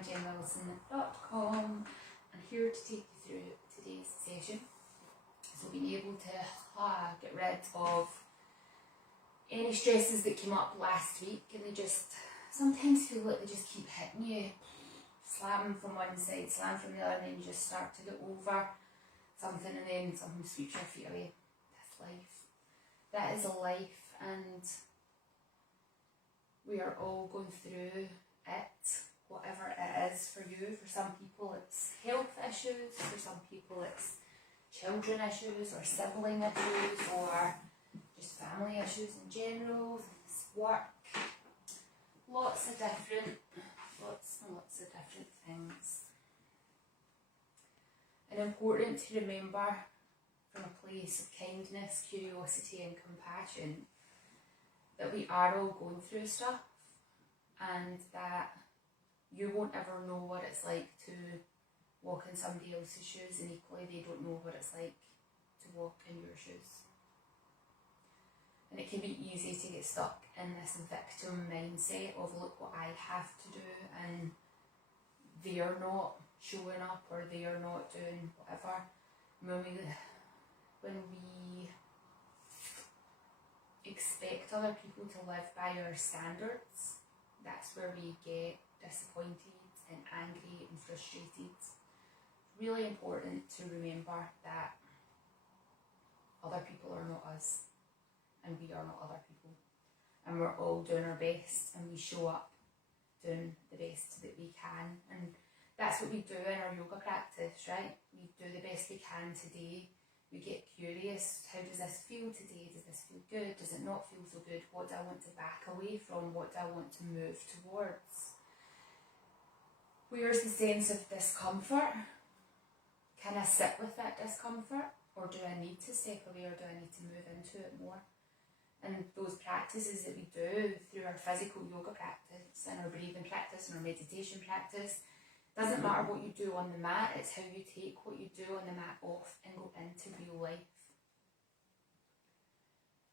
JenWilson.com. I'm here to take you through today's session. So being able to get rid of any stresses that came up last week, and they just sometimes feel like they just keep hitting you, slam from one side, slam from the other, and then you just start to get over something and then something sweeps your feet away. That's life. That is life, and we are all going through it, whatever it is for you. For some people it's health issues, for some people it's children issues or sibling issues or just family issues in general, it's work, lots and lots of different things. And important to remember from a place of kindness, curiosity and compassion that we are all going through stuff, and that you won't ever know what it's like to walk in somebody else's shoes, and equally they don't know what it's like to walk in your shoes. And it can be easy to get stuck in this victim mindset of look what I have to do, and they're not showing up or they're not doing whatever. When we expect other people to live by our standards, that's where we get disappointed and angry and frustrated. It's really important to remember that other people are not us, and we are not other people, and we're all doing our best, and we show up doing the best that we can. And that's what we do in our yoga practice, right? We do the best we can today. We get curious, how does this feel today? Does this feel good? Does it not feel so good? What do I want to back away from? What do I want to move towards? Where's the sense of discomfort? Can I sit with that discomfort? Or do I need to step away, or do I need to move into it more? And those practices that we do through our physical yoga practice and our breathing practice and our meditation practice, doesn't matter what you do on the mat, it's how you take what you do on the mat off and go into real life.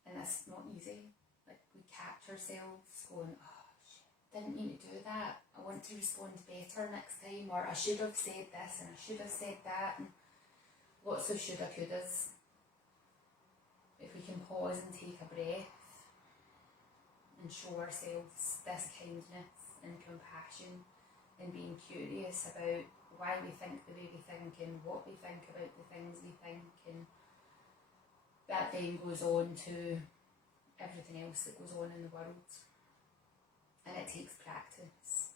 And that's not easy. Like, we catch ourselves going, oh shit, didn't mean to do that. I want to respond better next time, or I should have said this and I should have said that. And lots of shoulda couldas. If we can pause and take a breath and show ourselves this kindness and compassion, and being curious about why we think the way we think and what we think about the things we think, and that then goes on to everything else that goes on in the world. And it takes practice.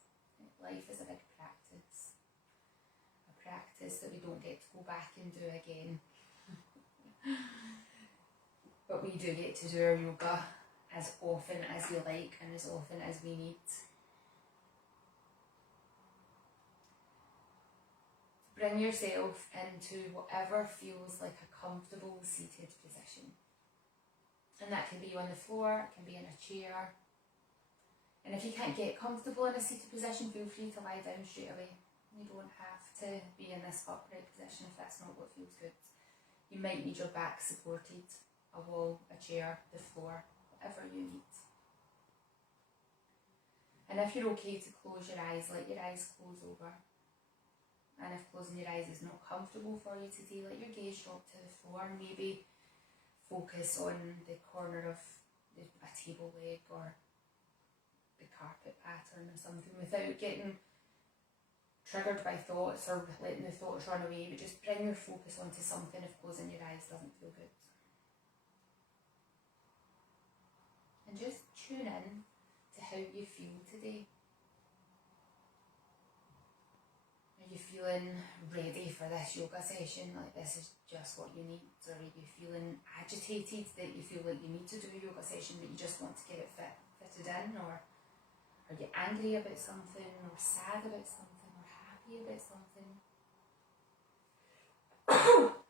Life is a big practice. A practice that we don't get to go back and do again. But we do get to do our yoga as often as we like and as often as we need. Bring yourself into whatever feels like a comfortable seated position. And that can be on the floor, it can be in a chair. And if you can't get comfortable in a seated position, feel free to lie down straight away. You don't have to be in this upright position if that's not what feels good. You might need your back supported, a wall, a chair, the floor, whatever you need. And if you're okay to close your eyes, let your eyes close over. And if closing your eyes is not comfortable for you today, let your gaze drop to the floor, and maybe focus on the corner of a table leg or the carpet pattern or something, without getting triggered by thoughts or letting the thoughts run away, but just bring your focus onto something if closing your eyes doesn't feel good. And just tune in to how you feel today. Are you feeling ready for this yoga session, like this is just what you need? Or are you feeling agitated that you feel like you need to do a yoga session but you just want to get it fitted in? Or are you angry about something, or sad about something, or happy about something?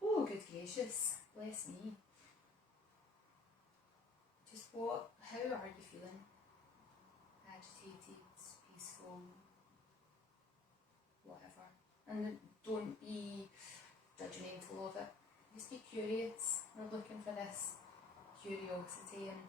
Oh, good gracious, bless me. Just how are you feeling? Agitated, peaceful, whatever. And don't be judgmental of it. Just be curious. We're looking for this curiosity, and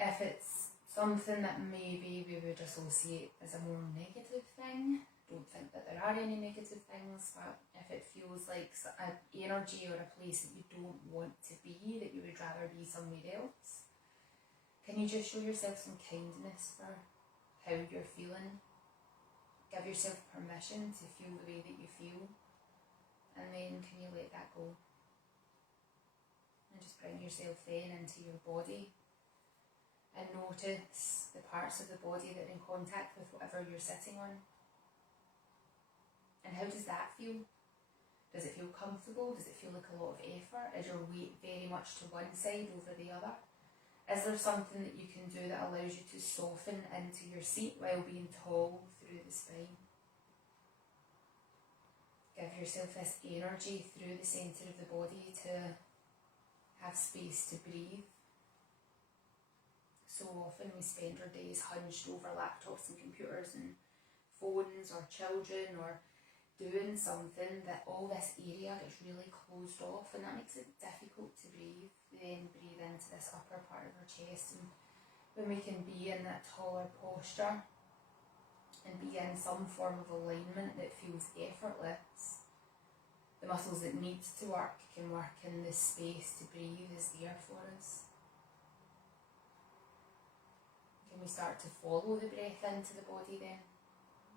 if it's something that maybe we would associate as a more negative thing, don't think that there are any negative things, but if it feels like an energy or a place that you don't want to be, that you would rather be somewhere else, can you just show yourself some kindness for how you're feeling? Give yourself permission to feel the way that you feel, and then can you let that go? And just bring yourself then into your body and notice the parts of the body that are in contact with whatever you're sitting on. And how does that feel? Does it feel comfortable? Does it feel like a lot of effort? Is your weight very much to one side over the other? Is there something that you can do that allows you to soften into your seat while being tall through the spine? Give yourself this energy through the centre of the body to have space to breathe. So often we spend our days hunched over laptops and computers and phones or children or doing something that all this area gets really closed off, and that makes it difficult to breathe. We then breathe into this upper part of our chest, and when we can be in that taller posture and be in some form of alignment that feels effortless, the muscles that need to work can work, and the space to breathe is there for us. Can we start to follow the breath into the body then?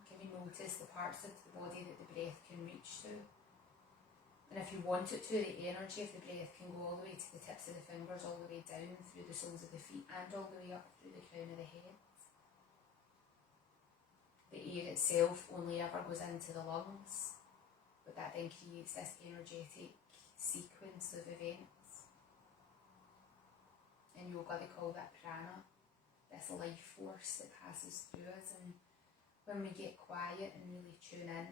Can you notice the parts of the body that the breath can reach to? And if you want it to, the energy of the breath can go all the way to the tips of the fingers, all the way down through the soles of the feet, and all the way up through the crown of the head. The air itself only ever goes into the lungs, but that then creates this energetic sequence of events. In yoga they call that prana, this life force that passes through us, and when we get quiet and really tune in,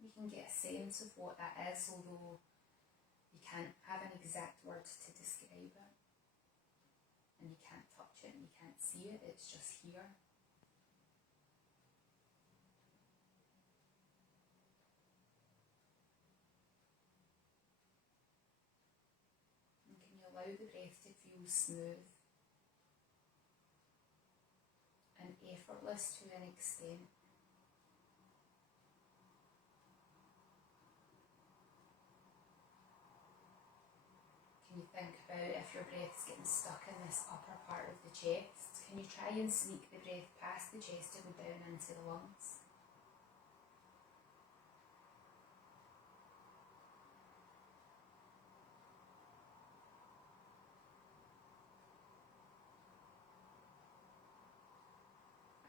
we can get a sense of what that is, although you can't have an exact word to describe it. And you can't touch it and you can't see it, it's just here. And can you allow the breath to feel smooth and effortless to an extent? Can you think about if your breath's getting stuck in this upper part of the chest? Can you try and sneak the breath past the chest and down into the lungs?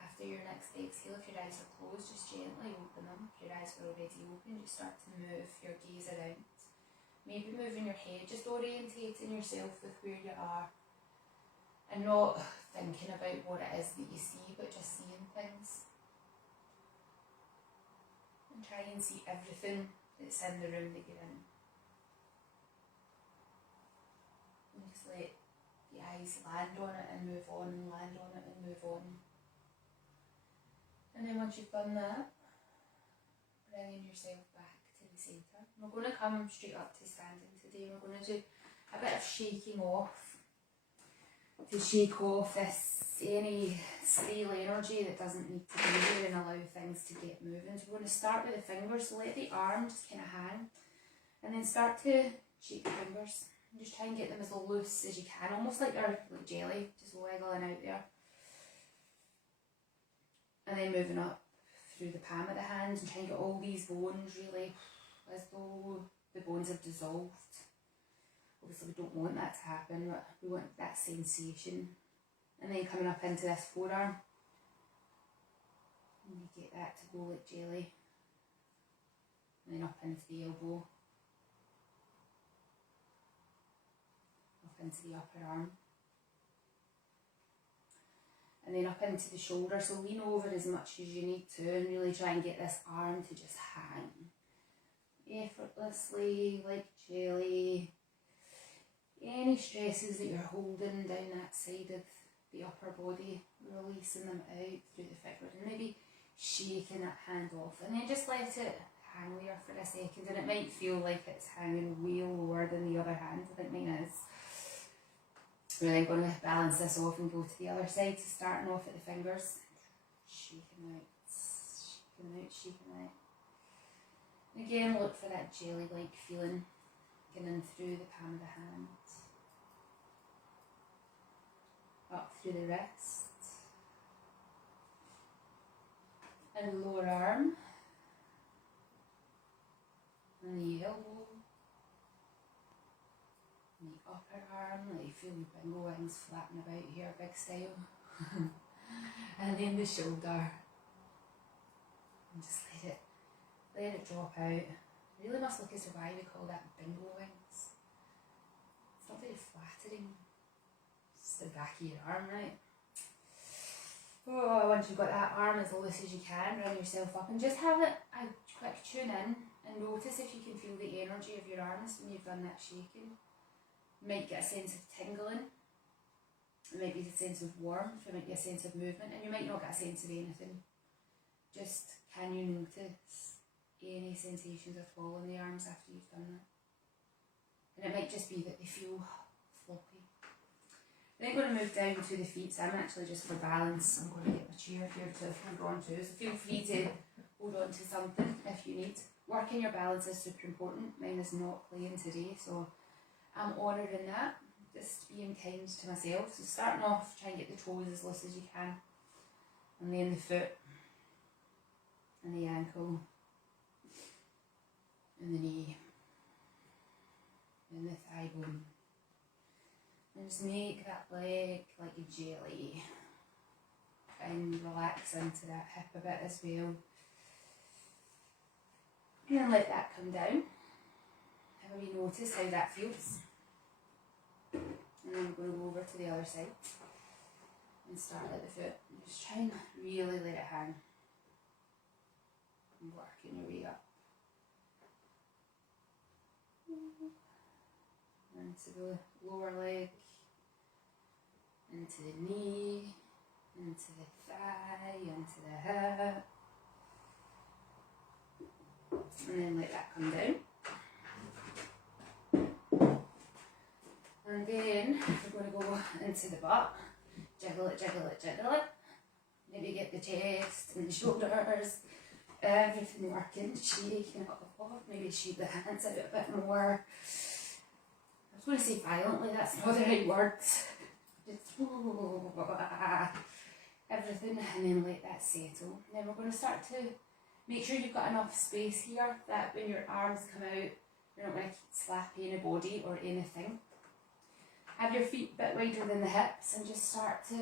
After your next exhale, if your eyes are closed, just gently open them. If your eyes are already open, just start to move your gaze around. Maybe moving your head, just orientating yourself with where you are. And not thinking about what it is that you see, but just seeing things. And try and see everything that's in the room that you're in. And just let the eyes land on it and move on, and land on it and move on. And then once you've done that, bringing yourself back to the centre. We're going to come straight up to standing today. We're going to do a bit of shaking off, to shake off any stale energy that doesn't need to be there and allow things to get moving. So we're going to start with the fingers, so let the arm just kind of hang, and then start to shake the fingers. And just try and get them as loose as you can, almost like they're like jelly, just wiggling out there. And then moving up through the palm of the hand and try and get all these bones really as though the bones have dissolved. Obviously we don't want that to happen, but we want that sensation. And then coming up into this forearm, and you get that to go like jelly. And then up into the elbow, up into the upper arm. And then up into the shoulder, so lean over as much as you need to and really try and get this arm to just hang effortlessly, like jelly. Any stresses that you're holding down that side of the upper body, releasing them out through the fingers and maybe shaking that hand off, and then just let it hang there for a second. And it might feel like it's hanging way lower than the other hand. I think mine is. We're then going to balance this off and go to the other side, so starting off at the fingers, shaking out, coming out, shaking it. And again, look for that jelly-like feeling going in through the palm of the hand, up through the wrist, and the lower arm, and the elbow, and the upper arm, like you feel your bingo wings flapping about here, big style. And then the shoulder, and just let it drop out. Really must look as to why we call that bingo wings. It's not very flattering. It's the back of your arm, right? Oh, once you've got that arm as low as you can, bring yourself up and just have a quick tune in and notice if you can feel the energy of your arms when you've done that shaking. You might get a sense of tingling. It might be a sense of warmth, it might be a sense of movement, and you might not get a sense of anything. Just, can you notice any sensations at all in the arms after you've done that? And it might just be that they feel floppy. Then I'm going to move down to the feet, so I'm actually just for balance, I'm going to get my chair here to hold on to, so feel free to hold on to something if you need. Working your balance is super important. Mine is not playing today, so I'm honouring that. Just being kind to myself. So starting off, try and get the toes as loose as you can, and then the foot, and the ankle, and the knee, and the thigh bone. And just make that leg like a jelly, and relax into that hip a bit as well. And then let that come down. Have we notice how that feels? And then we're going to go over to the other side and start at the foot. And just try and really let it hang. And working your way up. Into the lower leg, into the knee, into the thigh, into the hip. And then let that come down. And then we're going to go into the butt. Jiggle it, jiggle it, jiggle it. Maybe get the chest and the shoulders, everything working, shaking it up. Maybe shake the hands out a bit more. I was going to say violently, that's not the right words. Just everything, and then let that settle. And then we're going to start to make sure you've got enough space here that when your arms come out, you're not going to keep slapping the body or anything. Have your feet a bit wider than the hips and just start to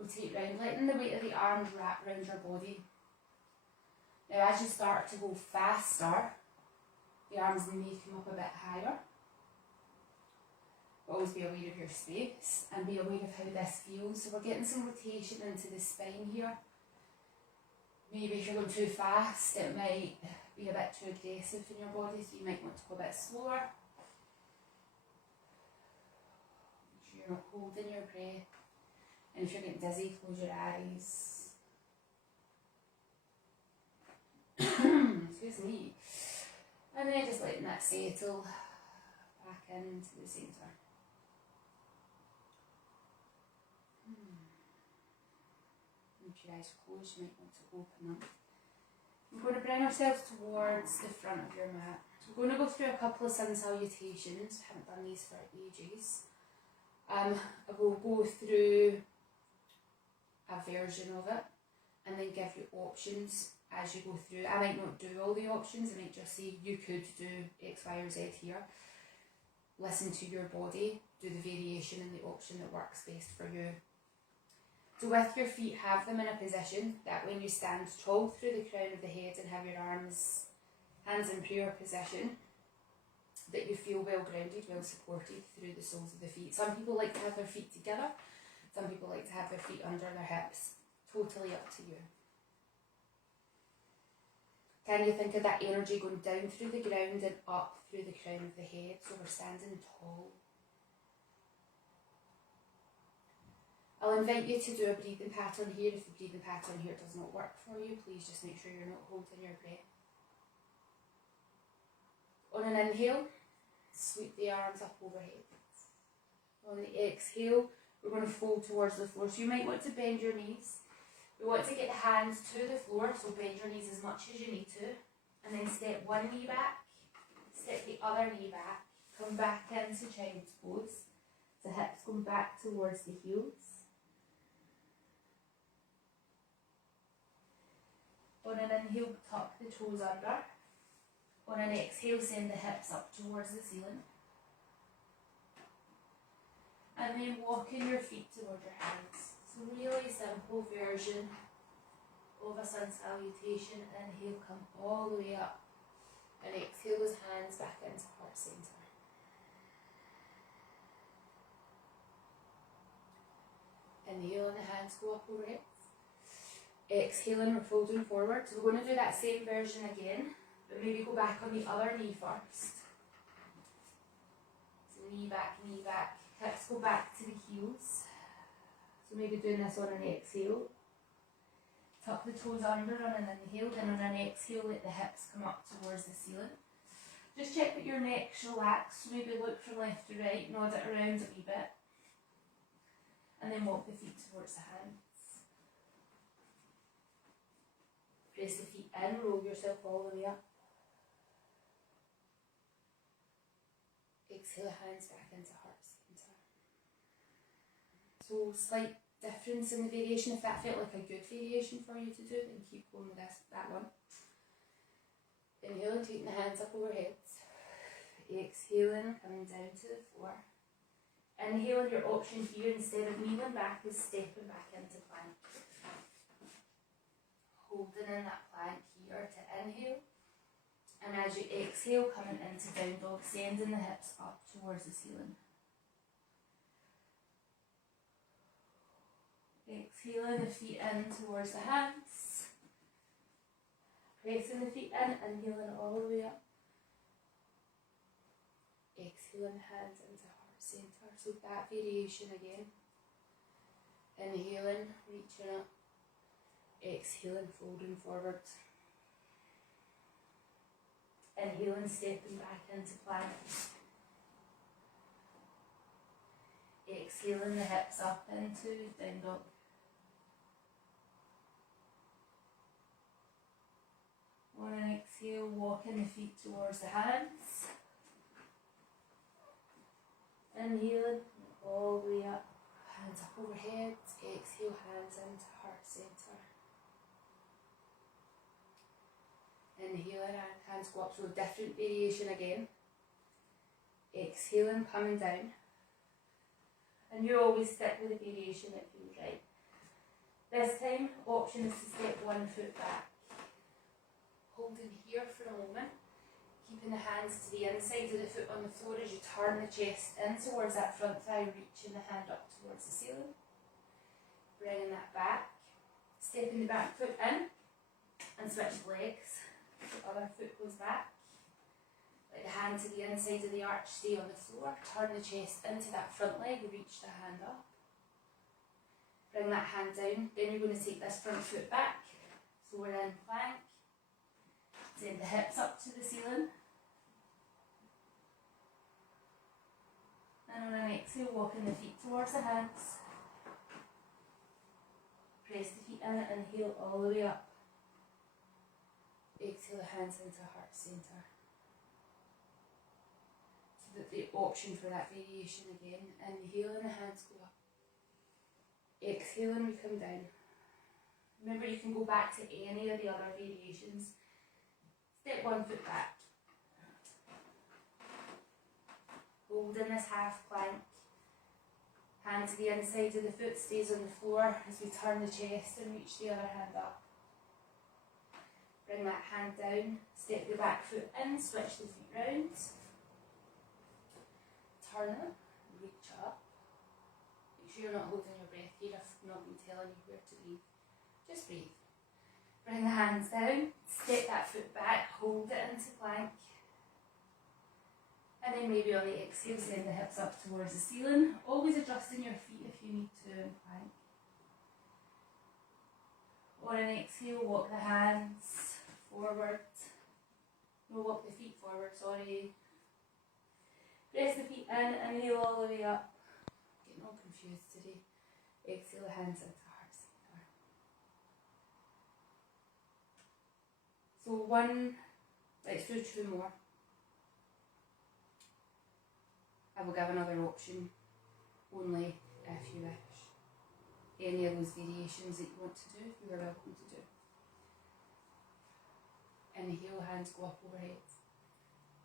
rotate round, letting the weight of the arms wrap around your body. Now as you start to go faster, the arms may come up a bit higher. But always be aware of your space and be aware of how this feels. So we're getting some rotation into the spine here. Maybe if you're going too fast, it might be a bit too aggressive in your body, so you might want to go a bit slower. Make sure you're not holding your breath. And if you're getting dizzy, close your eyes. Excuse me. And then just letting that settle back into the centre. If your eyes are closed, you might want to open them. We're going to bring ourselves towards the front of your mat. So we're going to go through a couple of sun salutations. I haven't done these for ages. I will go through a version of it and then give you options as you go through. I might not do all the options, I might just say you could do X, Y or Z here. Listen to your body, do the variation and the option that works best for you. So with your feet, have them in a position that when you stand tall through the crown of the head and have your arms, hands in prayer position, that you feel well grounded, well supported through the soles of the feet. Some people like to have their feet together, some people like to have their feet under their hips. Totally up to you. Can you think of that energy going down through the ground and up through the crown of the head? So we're standing tall. I'll invite you to do a breathing pattern here. If the breathing pattern here does not work for you, please just make sure you're not holding your breath. On an inhale, sweep the arms up overhead. On the exhale, we're going to fold towards the floor. So you might want to bend your knees. You want to get the hands to the floor, so bend your knees as much as you need to. And then step one knee back, step the other knee back, come back into child's pose. The hips come back towards the heels. On an inhale, tuck the toes under. On an exhale, send the hips up towards the ceiling. And then walking your feet towards your hands. It's a really simple version of a sun salutation. Inhale, come all the way up. And exhale those hands back into heart centre. Inhale and the hands go up overhead. Exhaling, we're folding forward. So we're going to do that same version again, but maybe go back on the other knee first. So knee back, hips go back to the heels. So maybe doing this on an exhale. Tuck the toes under on an inhale, then on an exhale let the hips come up towards the ceiling. Just check that your neck's relaxed, so maybe look from left to right, nod it around a wee bit. And then walk the feet towards the hands. Press the feet in, roll yourself all the way up. Exhale, hands back into heart centre. So slight difference in the variation. If that felt like a good variation for you to do, then keep going with that one. Inhaling, taking the hands up overhead. Exhaling, coming down to the floor. Inhaling, your option here, instead of kneeling back, is stepping back into plank. Holding in that plank here to inhale. And as you exhale, coming into down dog, sending the hips up towards the ceiling. Exhaling, the feet in towards the hands. Pressing the feet in, inhaling all the way up. Exhaling, hands into heart centre. So that variation again. Inhaling, reaching up. Exhaling, folding forward. Inhaling, stepping back into plank. Exhaling, the hips up into down dog. On an exhale, walking the feet towards the hands. Inhaling, all the way up, hands up overhead. Exhale, hands into heart centre. Inhaling and hands go up, so different variation again. Exhaling, coming down. And you always stick with the variation that feels right. This time, option is to step one foot back. Holding here for a moment. Keeping the hands to the inside of the foot on the floor as you turn the chest in towards that front thigh, reaching the hand up towards the ceiling. Bringing that back. Stepping the back foot in and switch legs. The other foot goes back. Let the hand to the inside of the arch stay on the floor. Turn the chest into that front leg, reach the hand up. Bring that hand down. Then you're going to take this front foot back. So we're in plank. Send the hips up to the ceiling. And on an exhale, walking the feet towards the hands. Press the feet in, inhale all the way up. Exhale the hands into heart centre. So that the option for that variation again. Inhaling, the hands go up. Exhaling, we come down. Remember, you can go back to any of the other variations. Step one foot back. Holding this half plank. Hand to the inside of the foot, stays on the floor as we turn the chest and reach the other hand up. Bring that hand down, step the back foot in, switch the feet round. Turn it, reach up. Make sure you're not holding your breath here. I've not been telling you where to breathe. Just breathe. Bring the hands down, step that foot back, hold it into plank. And then maybe on the exhale, send the hips up towards the ceiling. Always adjusting your feet if you need to in plank. On an exhale, walk the hands forward. No, walk the feet forward, sorry. Press the feet in, inhale all the way up. Getting all confused today. Exhale, hands into heart center. So let's do 2 more. I will give another option, only if you wish. Any of those variations that you want to do, you are welcome to do. Inhale, hands go up overhead.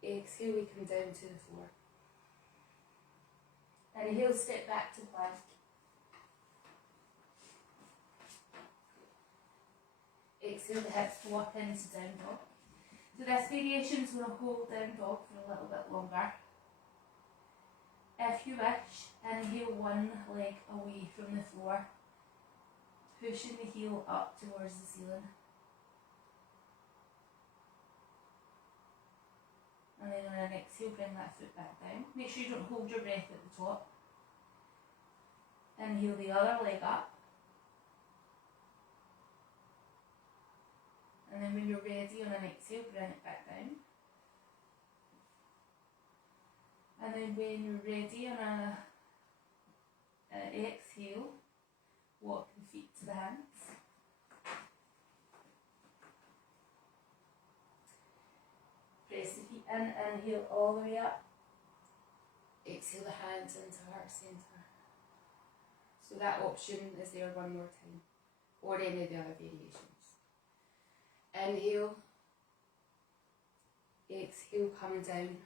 Exhale, we come down to the floor. Inhale, step back to plank. Exhale, the hips go up into down dog. So this variation is going to hold down dog for a little bit longer. If you wish, inhale one leg away from the floor, pushing the heel up towards the ceiling. And then on an exhale, bring that foot back down. Make sure you don't hold your breath at the top. Inhale the other leg up. And then when you're ready on an exhale, bring it back down. And then when you're ready on an exhale, walk the feet to the hands. Press the feet in, inhale all the way up. Exhale the hands into heart centre. So that option is there one more time, or any of the other variations. Inhale, exhale, come down.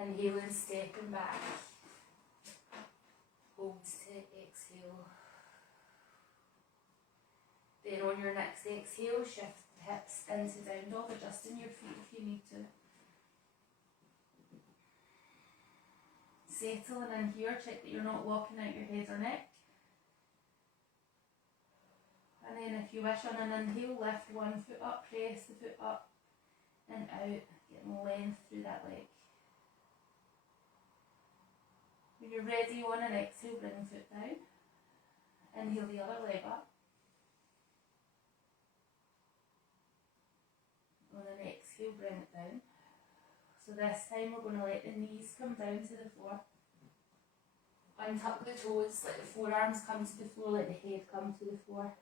Inhale and stepping back. Hold to exhale. Then on your next exhale, shift the hips into down dog, adjusting your feet if you need to. Settling in here, check that you're not locking out your head or neck. And then if you wish on an inhale, lift one foot up, press the foot up and out, getting length through that leg. When you're ready on an exhale, bring the foot down. Inhale the other leg up. On an exhale, bring it down. So this time we're going to let the knees come down to the floor. Untuck the toes, let the forearms come to the floor, let the head come to the floor.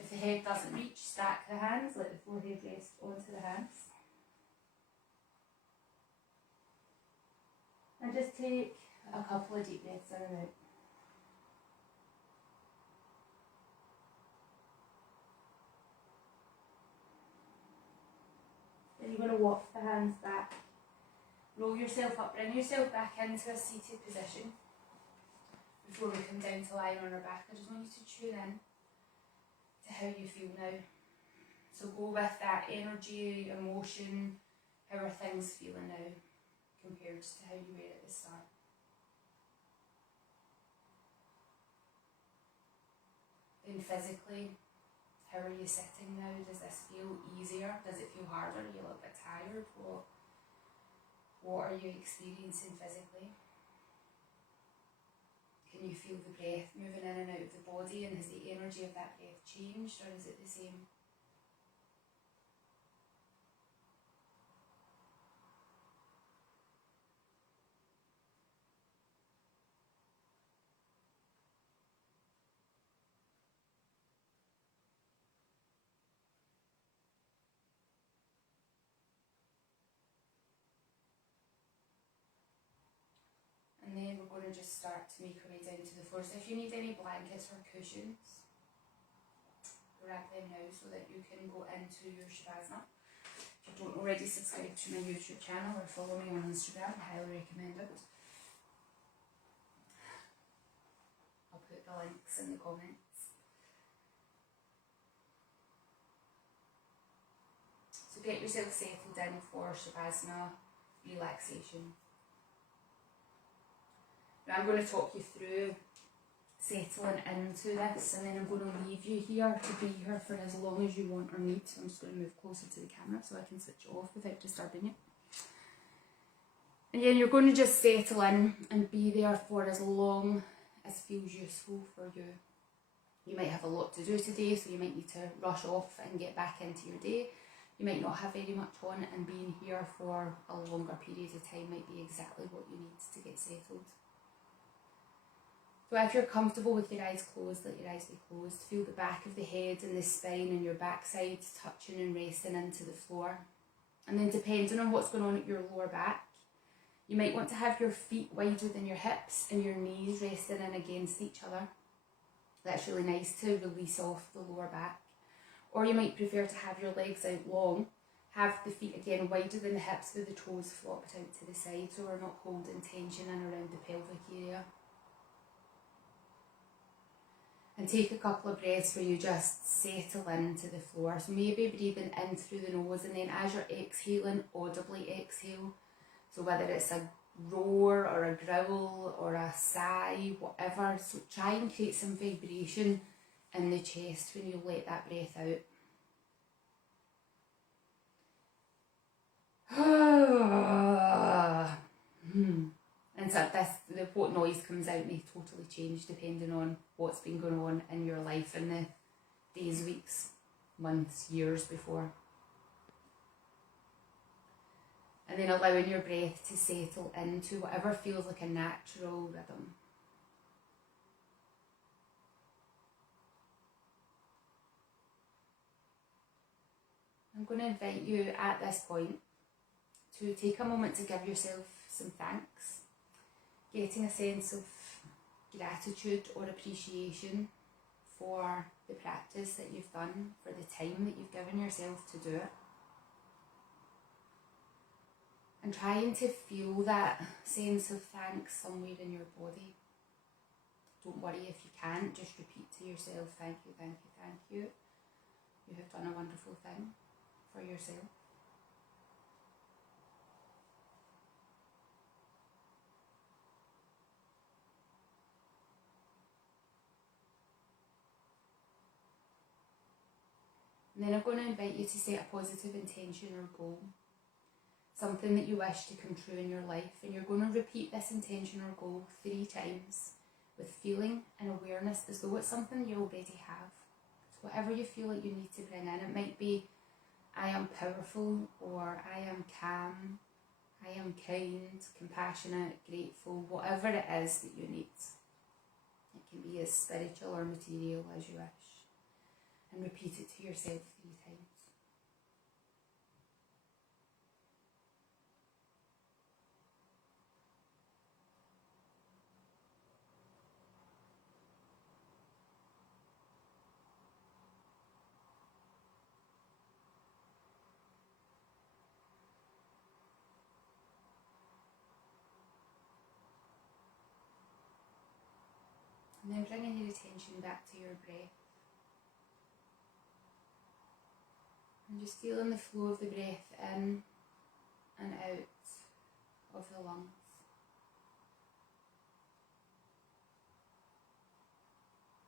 If the head doesn't reach, stack the hands, let the forehead rest onto the hands. And just take a couple of deep breaths in and out. Then you're going to walk the hands back. Roll yourself up, bring yourself back into a seated position. Before we come down to lying on our back, I just want you to tune in to how you feel now. So go with that energy, emotion, how are things feeling now compared to how you were at the start. Then physically, how are you sitting now? Does this feel easier? Does it feel harder? Are you a little bit tired? What are you experiencing physically? Can you feel the breath moving in and out of the body, and has the energy of that breath changed, or is it the same? And then we're going to just start to make our way down to the floor. So if you need any blankets or cushions, grab them now so that you can go into your Shavasana. If you don't already subscribe to my YouTube channel or follow me on Instagram, I highly recommend it. I'll put the links in the comments. So get yourself settled in for Shavasana Relaxation. Now I'm going to talk you through settling into this, and then I'm going to leave you here to be here for as long as you want or need. So I'm just going to move closer to the camera so I can switch it off without disturbing you. And then you're going to just settle in and be there for as long as feels useful for you. You might have a lot to do today, so you might need to rush off and get back into your day. You might not have very much on, and being here for a longer period of time might be exactly what you need to get settled. So if you're comfortable with your eyes closed, let your eyes be closed. Feel the back of the head and the spine and your backside touching and resting into the floor. And then depending on what's going on at your lower back, you might want to have your feet wider than your hips and your knees resting in against each other. That's really nice to release off the lower back. Or you might prefer to have your legs out long, have the feet again wider than the hips with the toes flopped out to the side so we're not holding tension in around the pelvic area. And take a couple of breaths where you just settle into the floor. So maybe breathing in through the nose, and then as you're exhaling, audibly exhale. So whether it's a roar or a growl or a sigh, whatever, so try and create some vibration in the chest when you let that breath out. And so what noise comes out may totally change depending on what's been going on in your life in the days, weeks, months, years before. And then allowing your breath to settle into whatever feels like a natural rhythm. I'm going to invite you at this point to take a moment to give yourself some thanks, getting a sense of gratitude or appreciation for the practice that you've done, for the time that you've given yourself to do it. And trying to feel that sense of thanks somewhere in your body. Don't worry if you can't, just repeat to yourself, thank you, thank you, thank you. You have done a wonderful thing for yourself. And then I'm going to invite you to set a positive intention or goal. Something that you wish to come true in your life. And you're going to repeat this intention or goal 3 times with feeling and awareness as though it's something you already have. So whatever you feel like you need to bring in, it might be I am powerful, or I am calm, I am kind, compassionate, grateful, whatever it is that you need. It can be as spiritual or material as you wish. And repeat it to yourself 3 times. And then bringing your attention back to your breath. And just feeling the flow of the breath in and out of the lungs.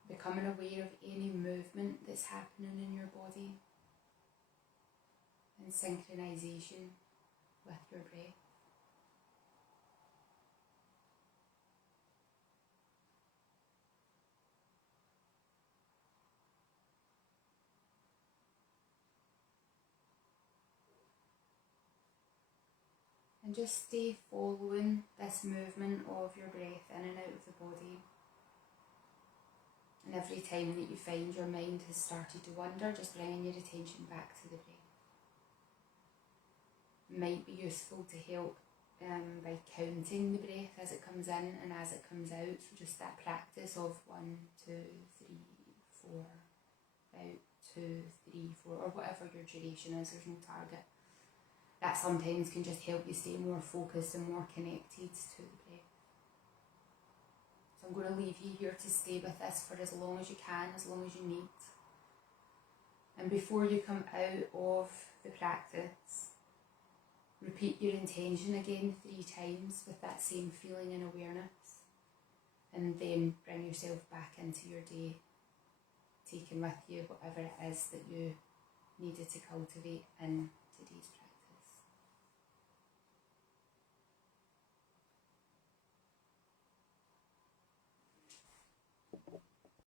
Becoming aware of any movement that's happening in your body. And synchronization with your breath. And just stay following this movement of your breath in and out of the body. And every time that you find your mind has started to wander, just bringing your attention back to the breath. It might be useful to help by counting the breath as it comes in and as it comes out. So just that practice of 1, 2, 3, 4, out, 2, 3, 4, or whatever your duration is, there's no target. That sometimes can just help you stay more focused and more connected to the breath. So I'm going to leave you here to stay with this for as long as you can, as long as you need. And before you come out of the practice, repeat your intention again 3 times with that same feeling and awareness. And then bring yourself back into your day, taking with you whatever it is that you needed to cultivate in today's practice.